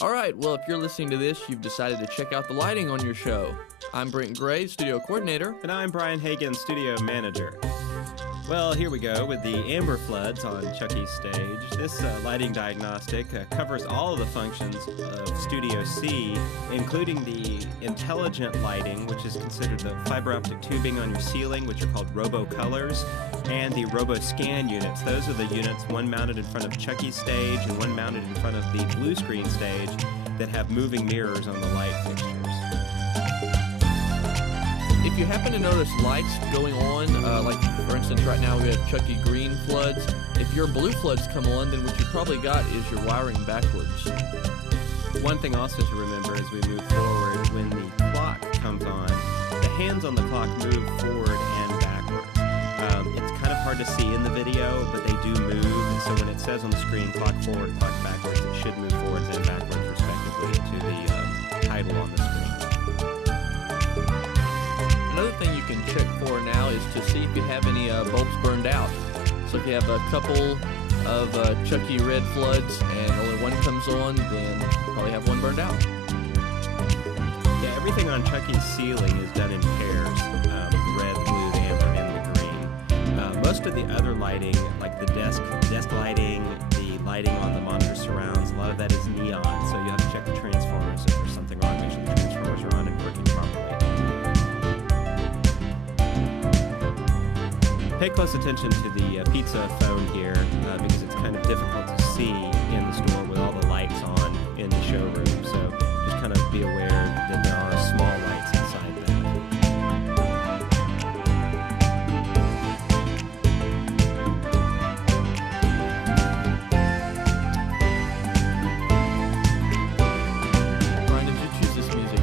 All right, well, if you're listening to this, you've decided to check out the lighting on your show. I'm Brent Gray, studio coordinator. And I'm Brian Hagan, studio manager. Well, here we go with the amber floods on Chucky's stage. This lighting diagnostic covers all of the functions of Studio C, including the intelligent lighting, which is considered the fiber optic tubing on your ceiling, which are called ROBOCOLORs, and the ROBOSCAN units. Those are the units, one mounted in front of Chucky's stage and one mounted in front of the blue screen stage, that have moving mirrors on the light fixtures. If you happen to notice lights going on, like for instance right now we have Chucky green floods, if your blue floods come on, then what you probably got is your wiring backwards. One thing also to remember as we move forward, when the clock comes on, the hands on the clock move forward and backwards. It's kind of hard to see in the video, but they do move, and so when it says on the screen clock forward, clock backwards, it should move forwards and backwards respectively to the title on the screen. Another thing you can check for now is to see if you have any bulbs burned out. So if you have a couple of Chucky red floods and only one comes on, then you probably have one burned out. Yeah, everything on Chucky's ceiling is done in pairs, the red, blue, the amber, and the green. Most of the other lighting, like the desk lighting, the lighting on the monitor surrounds, a lot of that is neon, so you have to check the transformers if there's something wrong, make sure the transformers are on and working properly. Pay close attention to the pizza phone here because it's kind of difficult to see in the store with all the lights on in the showroom. So just kind of be aware that there are small lights inside that. Brian, did you choose this music?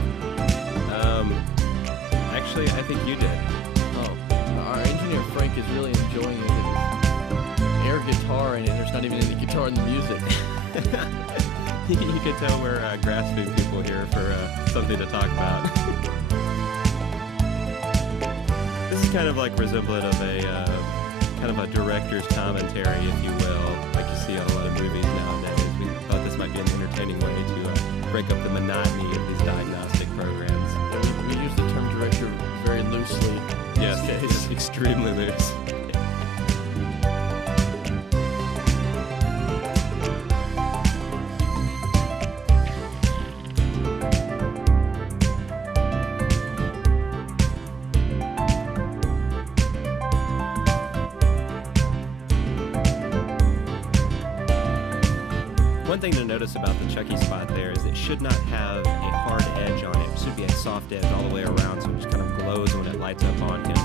Actually, I think you did. Our engineer Frank is really enjoying it. It's air guitar in it. There's not even any guitar in the music. You can tell we're grassroots people here for something to talk about. This is kind of like resemblant of a kind of a director's commentary, if you will, like you see on a lot of movies nowadays. We thought this might be an entertaining way to break up the monotony of these diagnostic programs. Yeah, we use the term director very loosely. Yes, it's extremely loose. One thing to notice about the Chucky spot there is it should not have a hard edge on it. It should be a soft edge all the way around, so it just kind of glows when it lights up on him.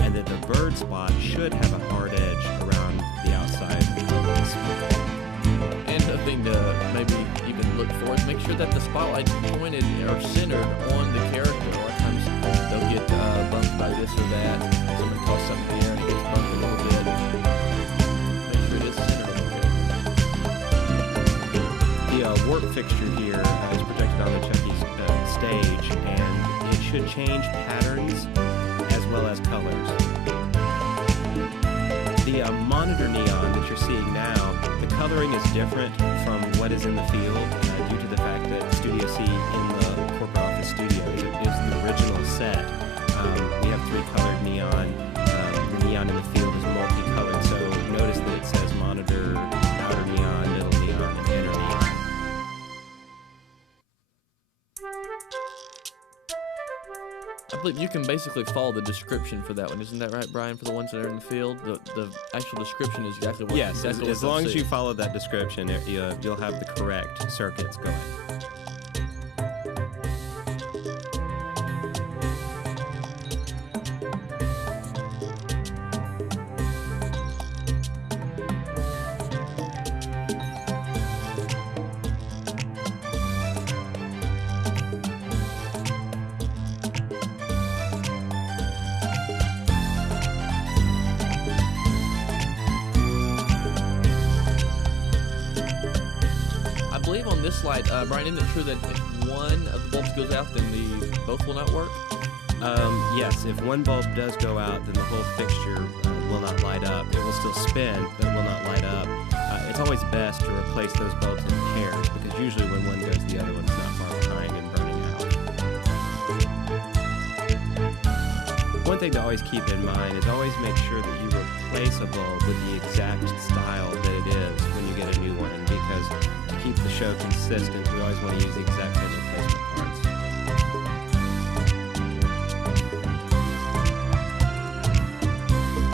And that the bird spot should have a hard edge around the outside of the spot. And a thing to maybe even look for is make sure that the spotlight's pointed or centered on the character. A lot of times they'll get bumped by this or that. Someone tosses something in the air and it gets bumped a little bit. Make sure it is centered on the character. The warp fixture here is projected on the Chucky's stage, and it should change patterns as well as colors. The monitor neon that you're seeing now, the coloring is different from what is in the field due to the fact that Studio C in the corporate office studio is the original set. We have 3 colored neon. The neon in the field is multicolored, so notice that it says monitor, outer neon, middle neon, and inner neon. I believe you can basically follow the description for that one. Isn't that right, Brian, for the ones that are in the field? The actual description is exactly what Yes, exactly as long as you follow that description, you'll have the correct circuits going. believe on this light, Brian, isn't it true that if one of the bulbs goes out, then both will not work? Yes, if one bulb does go out, then the whole fixture will not light up. It will still spin, but it will not light up. It's always best to replace those bulbs in pairs, because usually thing to always keep in mind is always make sure that you replace a bulb with the exact style that it is when you get a new one, because to keep the show consistent, we always want to use the exact same replacement parts.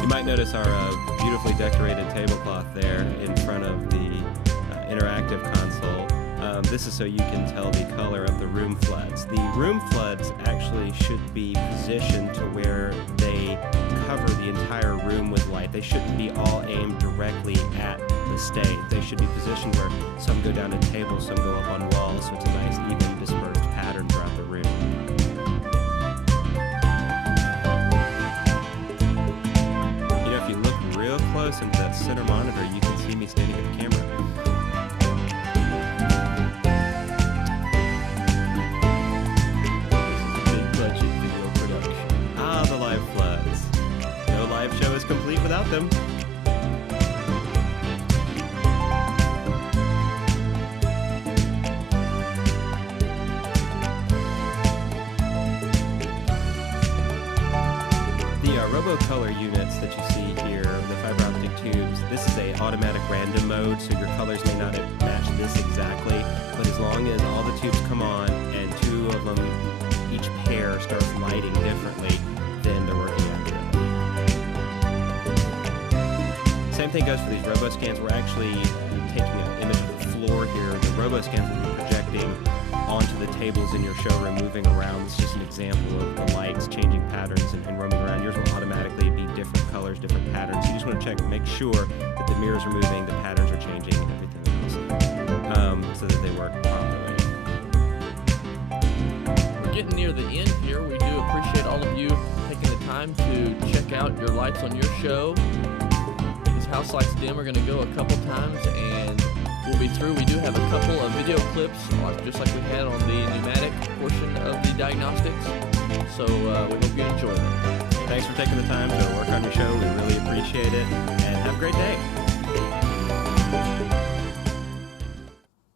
You might notice our beautifully decorated tablecloth there in front of the interactive console. This is so you can tell the color of the room floods. The room floods actually should be positioned to where they cover the entire room with light. They shouldn't be all aimed directly at the stage. They should be positioned where some go down a table, some go up on walls, so it's a nice, even, dispersed pattern throughout the room. You know, if you look real close into that center monitor, you can see me standing at the camera. Show is complete without them. The ROBOCOLOR units that you see here, the fiber optic tubes, this is a automatic random mode, so your colors may not match this exactly, but as long as all the tubes come on and two of them, each pair starts lighting differently, then they're working accurately. Same thing goes for these ROBOSCANs. We're actually taking an image of the floor here. The ROBOSCANs will be projecting onto the tables in your showroom, moving around. It's just an example of the lights changing patterns and roaming around. Yours will automatically be different colors, different patterns. You just want to check, make sure that the mirrors are moving, the patterns are changing, and everything else, so that they work properly. We're getting near the end here. We do appreciate all of you taking the time to check out your lights on your show. House lights dim are going to go a couple times and we'll be through. We do have a couple of video clips just like we had on the pneumatic portion of the diagnostics, so we hope you enjoy them. Thanks for taking the time to work on your show. We really appreciate it, and have a great day.